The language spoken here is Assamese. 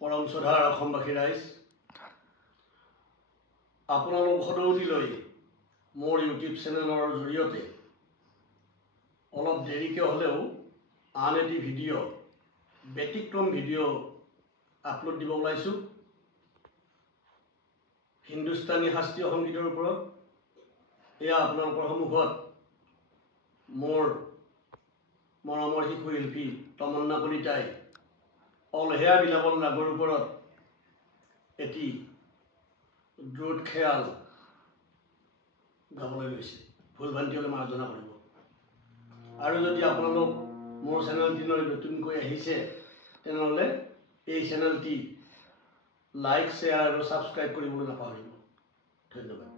পৰম শ্ৰদ্ধাৰ অসমবাসী ৰাইজ, আপোনালোক সদৌদিলৈ মোৰ ইউটিউব চেনেলৰ জৰিয়তে অলপ দেৰিকৈ হ'লেও আন এটি ভিডিঅ' ব্যতিক্ৰম ভিডিঅ' আপলোড দিব ওলাইছোঁ। হিন্দুস্তানী শাস্ত্ৰীয় সংগীতৰ ওপৰত এয়া আপোনালোকৰ সন্মুখত মোৰ মৰমৰ শিশু শিল্পী তমন্না কলিতাই অলহেয়া বিলাবল ৰাগৰ ওপৰত এটি দ্ৰুত খেয়াল গাবলৈ লৈছে। ভুল ভ্ৰান্তি হ'লে মাৰ্জনা কৰিব। আৰু যদি আপোনালোক মোৰ চেনেলটিলৈ নতুনকৈ আহিছে তেনেহ'লে এই চেনেলটি লাইক, শ্বেয়াৰ আৰু ছাবস্ক্ৰাইব কৰিবলৈ নাপাহৰিব। ধন্যবাদ।